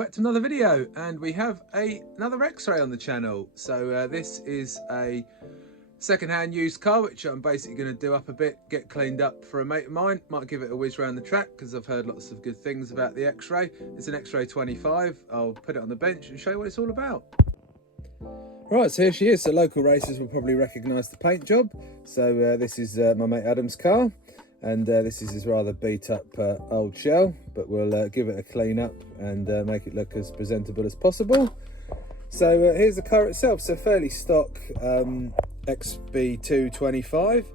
back to another video, and we have another X-Ray on the channel. So this is a second-hand used car which I'm basically going to do up a bit, get cleaned up for a mate of mine. Might give it a whiz around the track because I've heard lots of good things about the X-Ray. It's an X-Ray 25. I'll put it on the bench and show you what it's all about. Right, so here she is. So local racers will probably recognise the paint job. So this is my mate Adam's car, and this is his rather beat up old shell, but we'll give it a clean up and make it look as presentable as possible. So here's the car itself. So fairly stock XB2 25.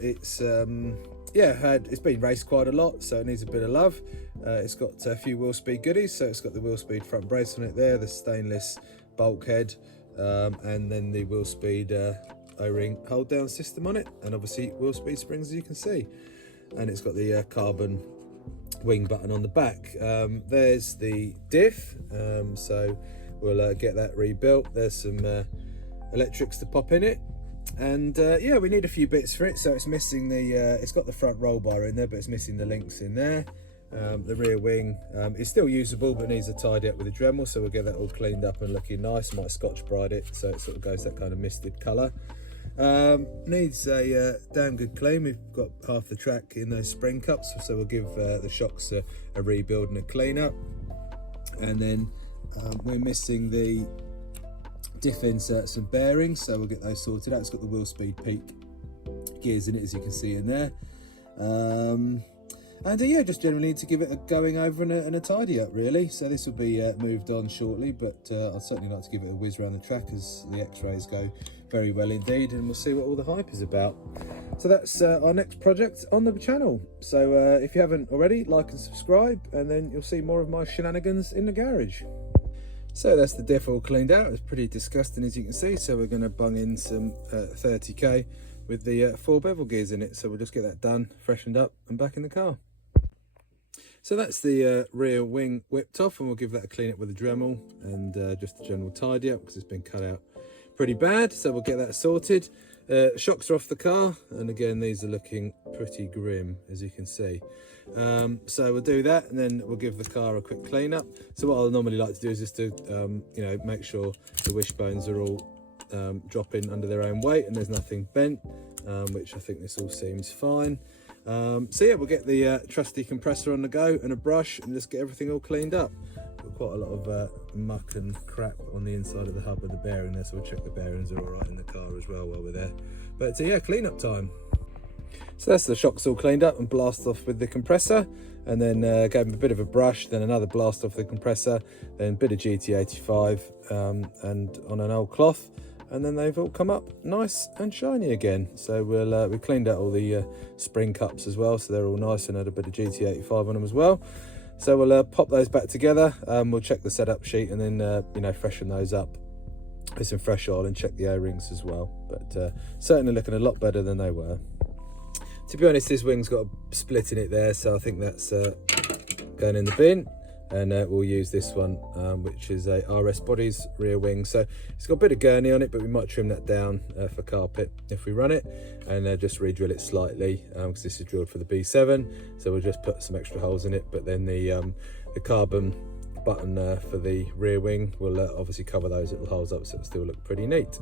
It's it's been raced quite a lot, so it needs a bit of love. It's got a few wheel speed goodies. So it's got the wheel speed front brace on it there, the stainless bulkhead, and then the wheel speed O-ring hold down system on it, and obviously wheel speed springs, as you can see. And it's got the carbon wing button on the back. There's the diff, so we'll get that rebuilt. There's some electrics to pop in it, and yeah, we need a few bits for it. So it's missing the it's got the front roll bar in there, but it's missing the links in there. The rear wing is still usable, but needs a tidy up with a Dremel, so we'll get that all cleaned up and looking nice. Might Scotch Brite it so it sort of goes that kind of misted colour. Needs a damn good clean. We've got half the track in those spring cups, so we'll give the shocks a rebuild and a clean up. And then we're missing the diff inserts and bearings, so we'll get those sorted out. It's got the wheel speed peak gears in it, as you can see in there. And yeah, just generally need to give it a going over and a tidy up, really. So this will be moved on shortly, but I'd certainly like to give it a whiz around the track, as the X-rays go very well indeed, and we'll see what all the hype is about. So that's our next project on the channel. So if you haven't already, like and subscribe, and then you'll see more of my shenanigans in the garage. So that's the diff all cleaned out. It's pretty disgusting, as you can see. So we're going to bung in some 30k with the 4 bevel gears in it. So we'll just get that done, freshened up, and back in the car. So that's the rear wing whipped off, and we'll give that a clean up with a Dremel and just a general tidy up because it's been cut out pretty bad. So we'll get that sorted. Shocks are off the car, and again these are looking pretty grim, as you can see. So we'll do that, and then we'll give the car a quick clean up. So what I'll normally like to do is just to make sure the wishbones are all dropping under their own weight and there's nothing bent, which I think this all seems fine. So yeah, we'll get the trusty compressor on the go and a brush and just get everything all cleaned up. Got quite a lot of muck and crap on the inside of the hub and the bearing there, so we'll check the bearings are all right in the car as well while we're there. But yeah, clean up time. So that's the shocks all cleaned up and blast off with the compressor, and then gave them a bit of a brush, then another blast off the compressor, then a bit of GT85 and on an old cloth. And then they've all come up nice and shiny again. So we cleaned out all the spring cups as well, so they're all nice, and had a bit of GT85 on them as well. So we'll pop those back together. We'll check the setup sheet, and then freshen those up with some fresh oil and check the O-rings as well. But certainly looking a lot better than they were. To be honest, this wing's got a split in it there, so I think that's going in the bin. And we'll use this one, which is a RS Bodies rear wing. So it's got a bit of gurney on it, but we might trim that down for carpet if we run it, and just re-drill it slightly, because this is drilled for the B7. So we'll just put some extra holes in it, but then the carbon button for the rear wing will obviously cover those little holes up, so it'll still look pretty neat.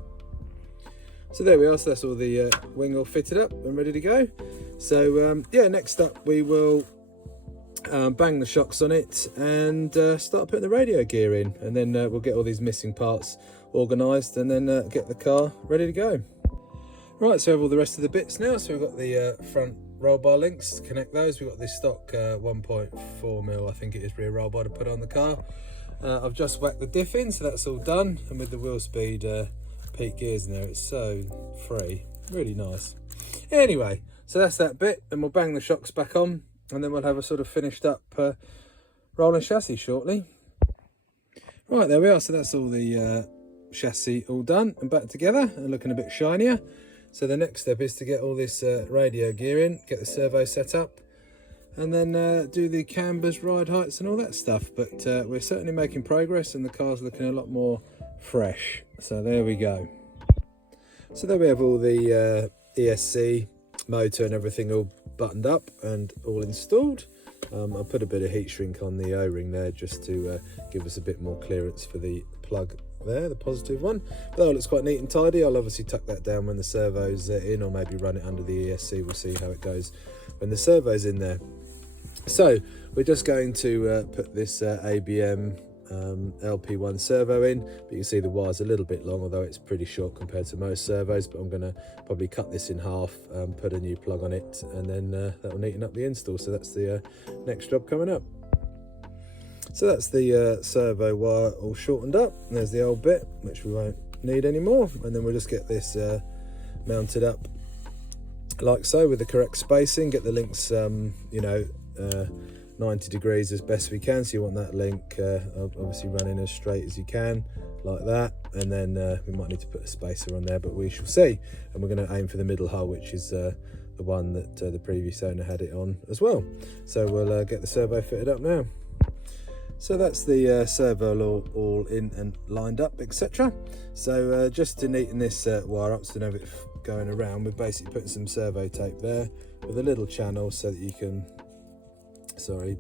So there we are. So that's all the wing all fitted up and ready to go. So yeah, next up we will bang the shocks on it and start putting the radio gear in, and then we'll get all these missing parts organised, and then get the car ready to go. Right, so we have all the rest of the bits now. So we've got the front roll bar links to connect those. We've got this stock 1.4mm, I think it is, rear roll bar to put on the car. I've just whacked the diff in, so that's all done, and with the wheel speed peak gears in there, it's so free, really nice. Anyway, so that's that bit, and we'll bang the shocks back on, and then we'll have a sort of finished up rolling chassis shortly. Right, there we are. So that's all the chassis all done and back together and looking a bit shinier. So the next step is to get all this radio gear in, get the servo set up, and then do the cambers, ride heights and all that stuff. But we're certainly making progress, and the car's looking a lot more fresh. So there we go. So there we have all the ESC motor and everything all buttoned up and all installed. I'll put a bit of heat shrink on the O-ring there just to give us a bit more clearance for the plug there, the positive one. But that looks quite neat and tidy. I'll obviously tuck that down when the servo's in, or maybe run it under the ESC. We'll see how it goes when the servo's in there. So we're just going to put this ABM LP1 servo in, but you can see the wire's a little bit long, although it's pretty short compared to most servos. But I'm going to probably cut this in half, put a new plug on it, and then that will neaten up the install. So that's the next job coming up. So that's the servo wire all shortened up, and there's the old bit which we won't need anymore, and then we'll just get this mounted up like so with the correct spacing. Get the links 90 degrees as best we can, so you want that link obviously running as straight as you can, like that. And then we might need to put a spacer on there, but we shall see. And we're going to aim for the middle hole, which is the one that the previous owner had it on as well. So we'll get the servo fitted up now. So that's the servo all in and lined up, etc. So just to neaten this wire up so to have it going around, we're basically putting some servo tape there with a little channel so that you can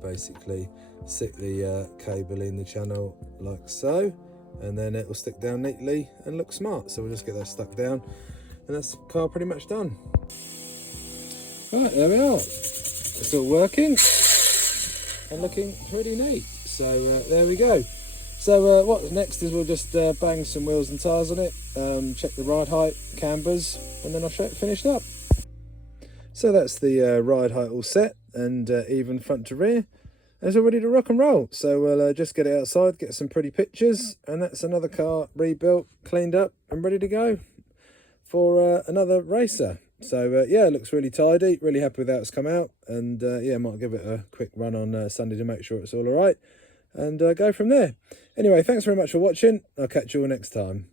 basically stick the cable in the channel like so, and then it will stick down neatly and look smart. So we'll just get that stuck down, and that's the car pretty much done. Right, there we are. It's all working and looking pretty neat. So there we go. So what's next is we'll just bang some wheels and tyres on it, check the ride height, cambers, and then I'll show it finished up. So that's the ride height all set and even front to rear, and it's all ready to rock and roll. So we'll just get it outside, get some pretty pictures, and that's another car rebuilt, cleaned up and ready to go for another racer. So yeah, it looks really tidy, really happy with how it's come out, and yeah, might give it a quick run on Sunday to make sure it's all right, and go from there. Anyway, thanks very much for watching. I'll catch you all next time.